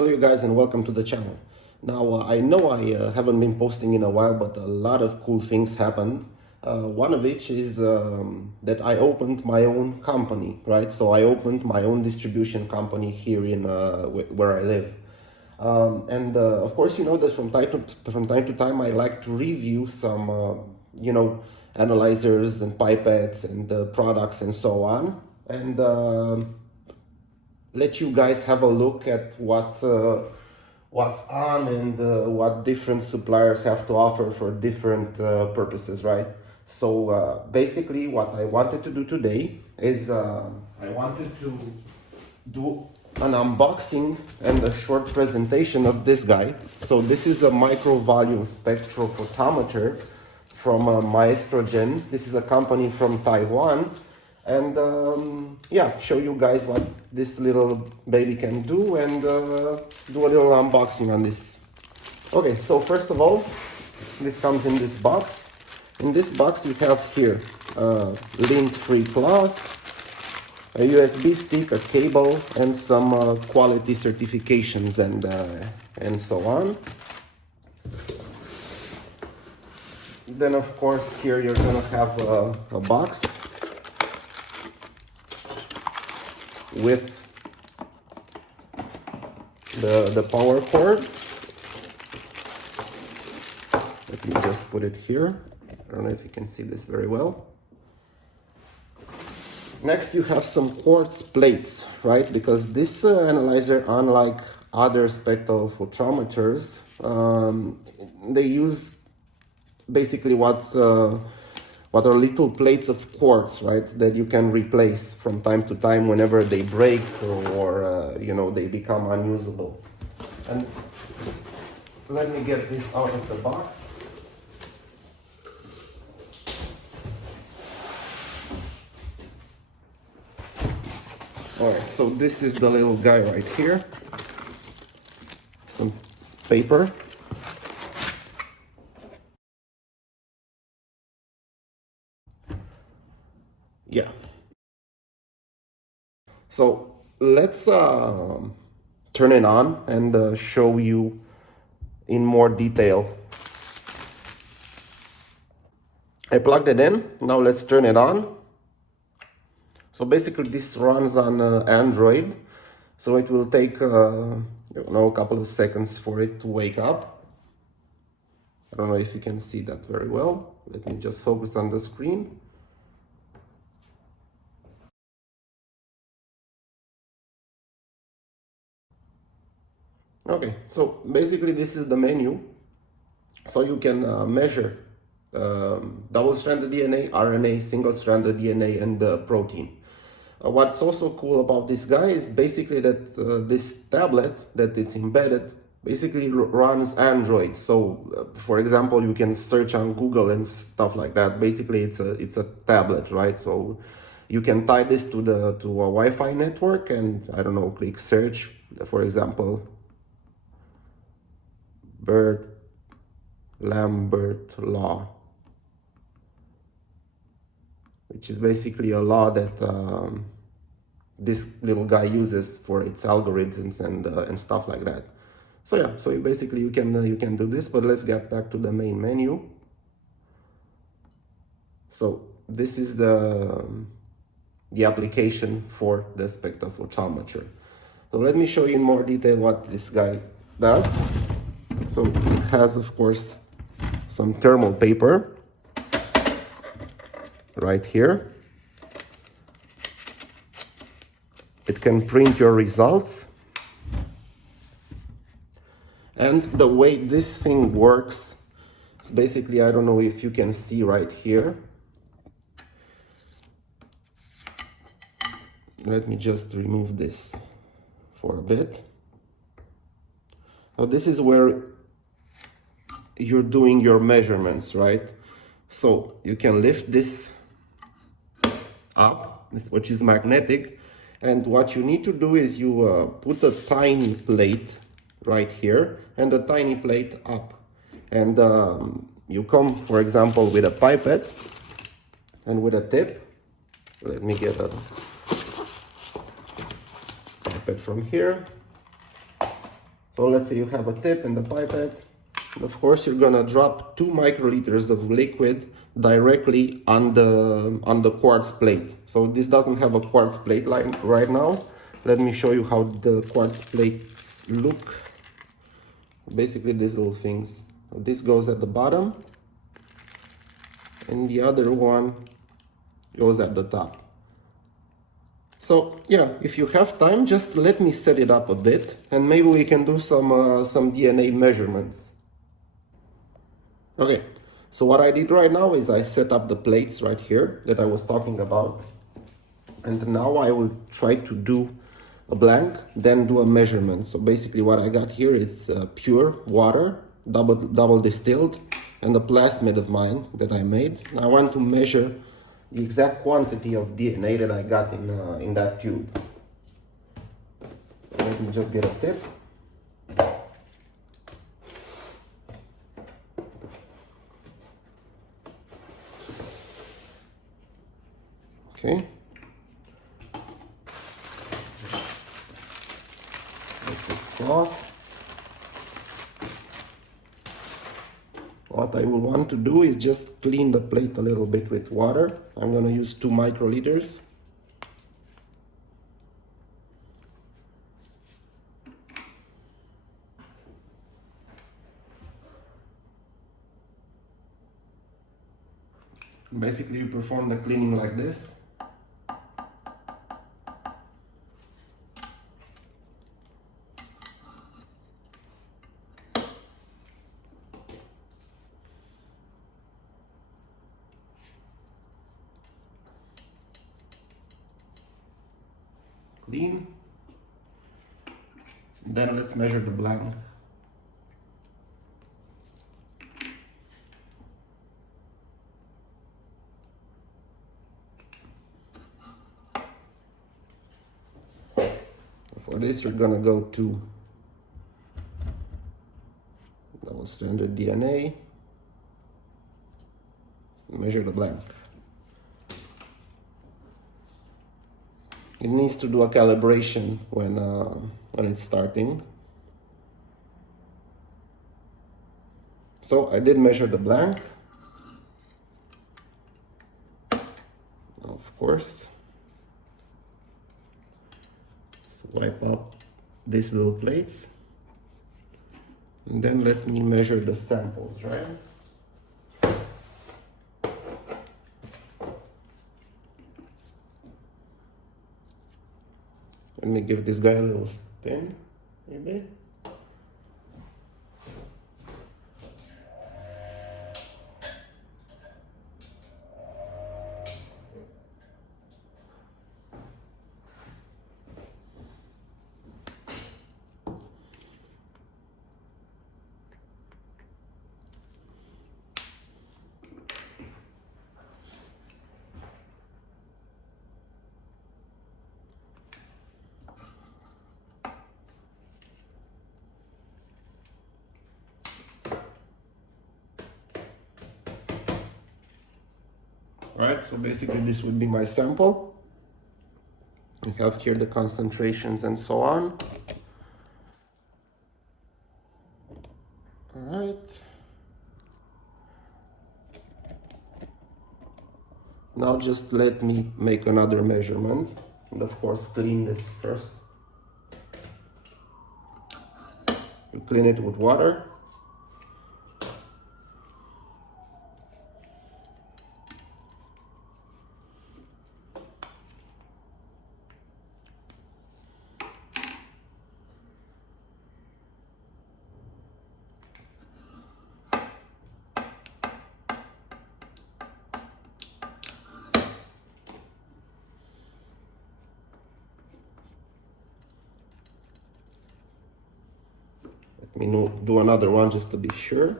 Hello you guys and welcome to the channel. Now I know I haven't been posting in a while, but a lot of cool things happened. One of which is that I opened my own company, right? So I opened my own distribution company here in where I live. Of course, you know that from time to time I like to review some analyzers and pipettes and products and so on, and let you guys have a look at what's on and what different suppliers have to offer for different purposes, right? So basically what I wanted to do today is I wanted to do an unboxing and a short presentation of this guy. So this is a Microvolume Spectrophotometer from Maestrogen. This is a company from Taiwan. And yeah, show you guys what this little baby can do and do a little unboxing on this. Okay, so first of all, this comes in this box. In this box you have here lint-free cloth, a USB stick, a cable, and some quality certifications and so on. Then of course here you're gonna have a box with the power cord. Let me just put it here. I don't know if you can see this very well. Next you have some quartz plates, right? Because this analyzer, unlike other spectrophotometers, they use basically what are little plates of quartz, right, that you can replace from time to time whenever they break or they become unusable. And let me get this out of the box. Alright, so this is the little guy right here. Some paper. Yeah. So let's turn it on and show you in more detail. I plugged it in. Now let's turn it on. So basically this runs on Android. So it will take a couple of seconds for it to wake up. I don't know if you can see that very well. Let me just focus on the screen. Okay, so basically this is the menu. So you can measure double-stranded DNA, RNA, single-stranded DNA, and protein. What's also cool about this guy is basically that this tablet that it's embedded basically runs Android. So for example, you can search on Google and stuff like that. Basically it's a tablet, right? So you can tie this to a Wi-Fi network and, I don't know, click search, for example, Bert-Lambert law, which is basically a law that this little guy uses for its algorithms and stuff like that. So yeah, so basically you can do this, but let's get back to the main menu. So this is the application for the spectrophotometer. So let me show you in more detail what this guy does. So it has, of course, some thermal paper right here. It can print your results. And the way this thing works is basically, I don't know if you can see right here. Let me just remove this for a bit. So this is where you're doing your measurements, right? So you can lift this up, which is magnetic, and what you need to do is you put a tiny plate right here and a tiny plate up, and you come, for example, with a pipette and with a tip. Let me get a pipette from here. So let's say you have a tip and the pipette. And of course, you're gonna drop 2 microliters of liquid directly on the quartz plate. So this doesn't have a quartz plate line right now. Let me show you how the quartz plates look. Basically these little things. This goes at the bottom and the other one goes at the top. So yeah, if you have time, just let me set it up a bit and maybe we can do some DNA measurements. Okay, so what I did right now is I set up the plates right here that I was talking about. And now I will try to do a blank, then do a measurement. So basically what I got here is pure water, double distilled, and a plasmid of mine that I made. And I want to measure the exact quantity of DNA that I got in that tube. Let me just get a tip. Okay. Take this off. What I will want to do is just clean the plate a little bit with water. I'm going to use 2 microliters. Basically, you perform the cleaning like this. Clean. Then let's measure the blank. For this, you're gonna go to double stranded DNA, measure the blank. It needs to do a calibration when it's starting. So I did measure the blank, of course. So wipe up these little plates, and then let me measure the samples, right? Let me give this guy a little spin, maybe. Right, so basically this would be my sample. We have here the concentrations and so on. All right. Now just let me make another measurement, and of course clean this first. You clean it with water. Let me do another one just to be sure.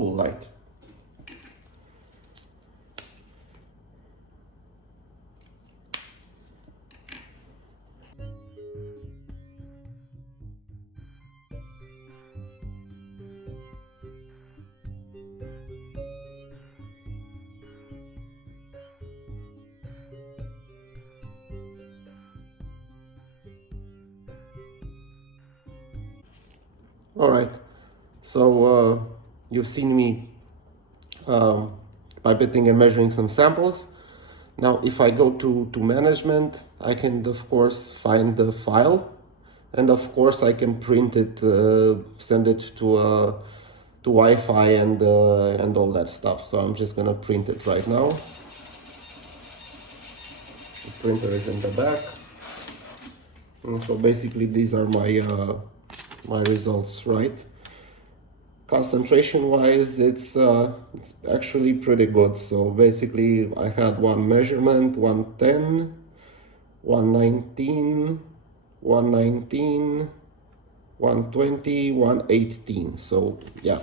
cool light. All right, so you've seen me pipetting and measuring some samples. Now, if I go to management, I can, of course, find the file, and of course, I can print it, send it to Wi-Fi and all that stuff. So I'm just gonna print it right now. The printer is in the back. And so basically, these are my results, right? Concentration wise, it's actually pretty good. So basically I had one measurement, 110, 119, 119, 120, 118. So yeah.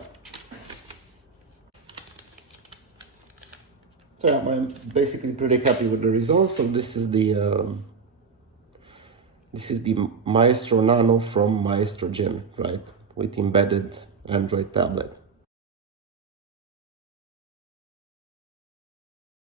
So yeah, I'm basically pretty happy with the results. So this is the Maestronano from Maestrogen, right? With embedded Android tablet.